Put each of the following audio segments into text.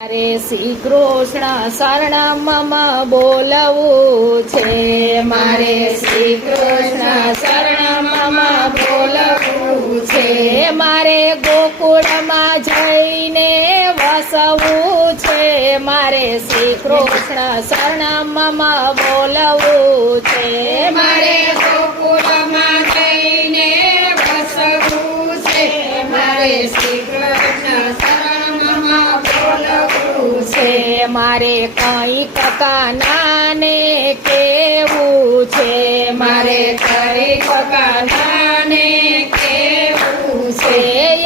મારે શ્રી કૃષ્ણ શરણમમાં બોલવું છે. મારે શ્રી કૃષ્ણ શરણમમાં બોલવું છે. મારે ગોકુળમાં જઈને વસવું છે. મારે શ્રી કૃષ્ણ શરણમમાં બોલવું છે. મારે ગોકુળમાં જઈને વસવું છે. મારે શ્રી કૃષ્ણ શરણમાં બોલવું છે. મારે કંઈક કાનાને કેવું છે. મારે કંઈક કાનાને કેવું છે.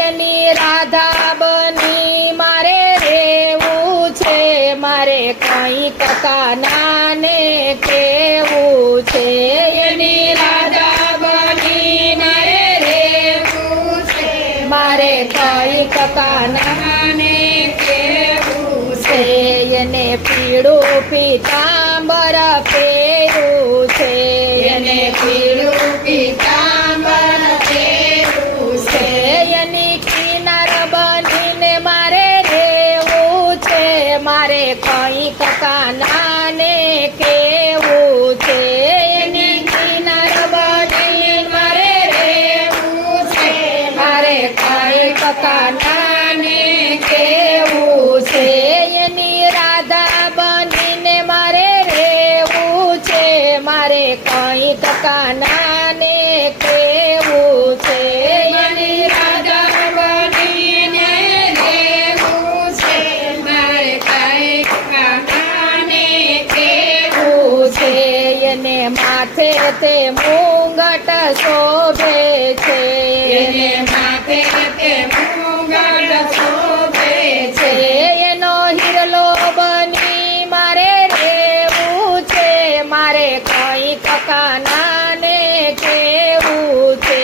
એની રાધા બની મારે રેવું છે. મારે કંઈક કાનાને કેવું છે. એની રાધા બની મારે રેવું છે. મારે કંઈક કાના કાનાને કેવું છે. એને પીળું પીતાંબર પહેર્યું છે. એને પીળું પીતાંબર પહેર્યું છે. એની કિનાર બનીને મારે રેવું છે. મારે કંઈક કાનાને કેવું છે. એની કિનાર બનીને મારે રેવું છે. મારે કંઈક કાનાને કેવું છે. એની રાધા બનીને મારે રેવું છે. મારે કંઈક કાનાને કેવું છે. એની રાધા બનીને રેવું છે. મારે કંઈક કાનાને કેવું છે. એને માથે તે મુંગટ શોભે છે. એને માથે તે મુગટ શોભે છે. એનો હિરલો બની મારે રેવું છે. મારે કંઈક કાનાને કેવું છે.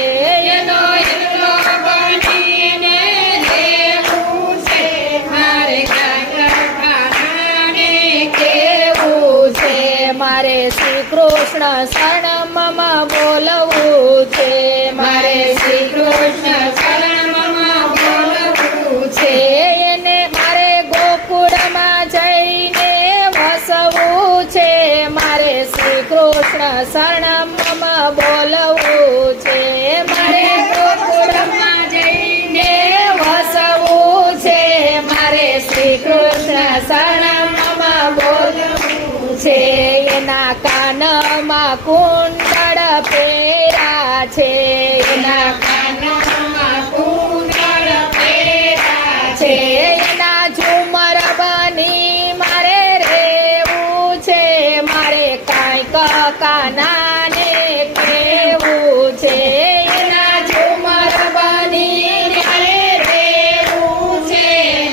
એનો હિરલો બનીને રેવું છે. મારે કંઈક કાનાને કેવું છે. મારે શ્રી કૃષ્ણ શરણમમાં બોલવું છે. મારે શ્રી કૃષ્ણ શરણમમાં બોલવું છે. એને મારે ગોકુળમાં જઈને વસવું છે. મારે શ્રી કૃષ્ણ શરણમમાં બોલવું છે. મારે ગોકુળમાં જઈને વસવું છે. મારે શ્રી કૃષ્ણ શરણમમાં બોલવું છે. એના કાનમાં કુંડળ પહેર્યા છે. એના કાનમાં કુંડળ પહેર્યા છે. એના ઝુમર બની મારે રેવું છે. મારે કાંઈક કાનાને કેવું છે. એના ઝુમર બની મારે રેવું છે.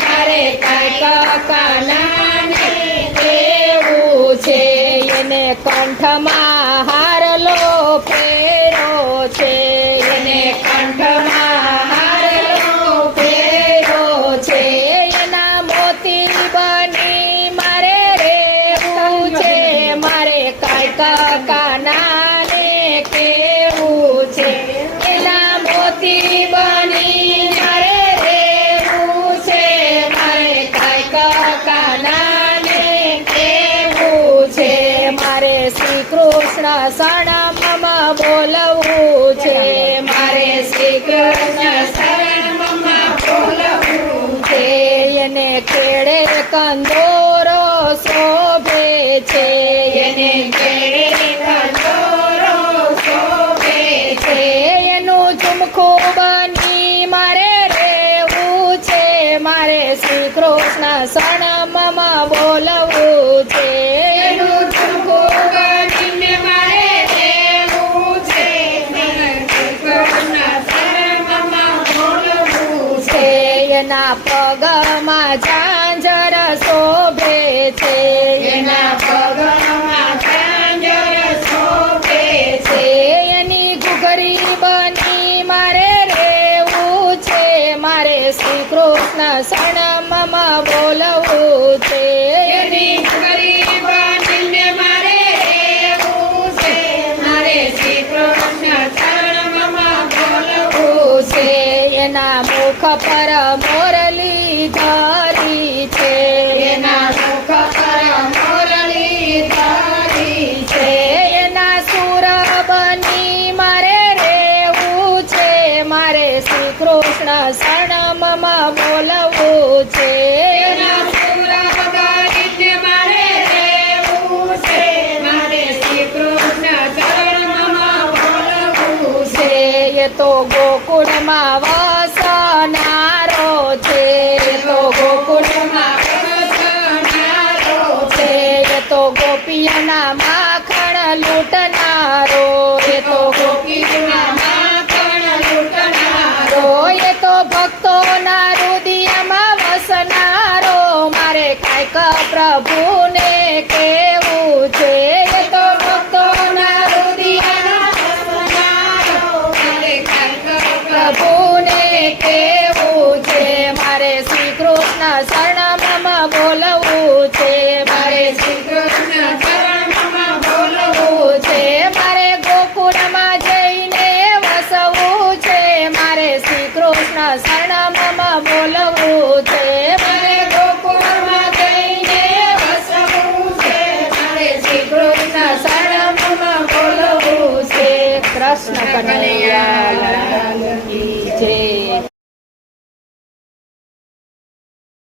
મારે કંઈક કાનાને કેવું છે. એને કંઠમાં હારલો પહેર્યો છે. એને કંઠમાં હારલો પહેર્યો છે. એના મોતી બની મારે રેવું છે. મારે કાંઈક કાનાને કેવું છે. એના મોતી બની મારે રેવું છે. મારે કાંઈક કાનાને કેવું છે. મારે શ્રી કૃષ્ણ શરણમમાં બોલવું છે. મારે શ્રી કૃષ્ણ શરણમમાં બોલવું છે. એને કેળે કંદોરો શોભે છે. એને કેળે કંદોરો શોભે છે. એનું ઝુમખું બની મારે રેવું છે. મારે શ્રી કૃષ્ણ શરણમમાં બોલવું છે. એનું ઝુમખું બનીને મારે રહેવું છે. મારે શ્રી કૃષ્ણ શરણમમાં બોલવું છે. એના પગમાં ઝાંઝર શોભે છે. એના પગમાં ઝાંઝર શોભે છે. એની ઘૂઘરી બની મારે રેવું છે. મારે શ્રી કૃષ્ણ શરણમમાં બોલવું છે. એની ઘૂઘરી બનીને મારે રહેવું છે. મારે શ્રી કૃષ્ણ શરણમમાં બોલવું છે. એના મુખ પર મોરલી ધરી છે. તો ગોકુળમાં વસનારો છે એ તો ગોકુળમાં વસનારો છે એ તો ગોપીઓના માખણ લૂંટનારો એ તો ગોપીઓના માખણ લૂંટનારો એ તો ભક્તોના હૃદયમાં વસનારો મારે કાંઈક પ્રભુને કેવું છે એ તો ભક્તોના હૃદયમાં વસનારો મારે કાંઈક પ્રભુને કેવું છે મારે શ્રી કૃષ્ણ શરણમમાં બોલવું છે મારે શ્રી કૃષ્ણ શરણમાં બોલવું બોલવું છે મારે ગોકુળમાં જઈને વસવું છે મારે શ્રી કૃષ્ણ શરણમમાં બોલવું છે મારે ગોકુળમાં જઈને વસવું છે મારે શ્રી કૃષ્ણ શરણમમાં બોલવું છે કૃષ્ણ કનૈયા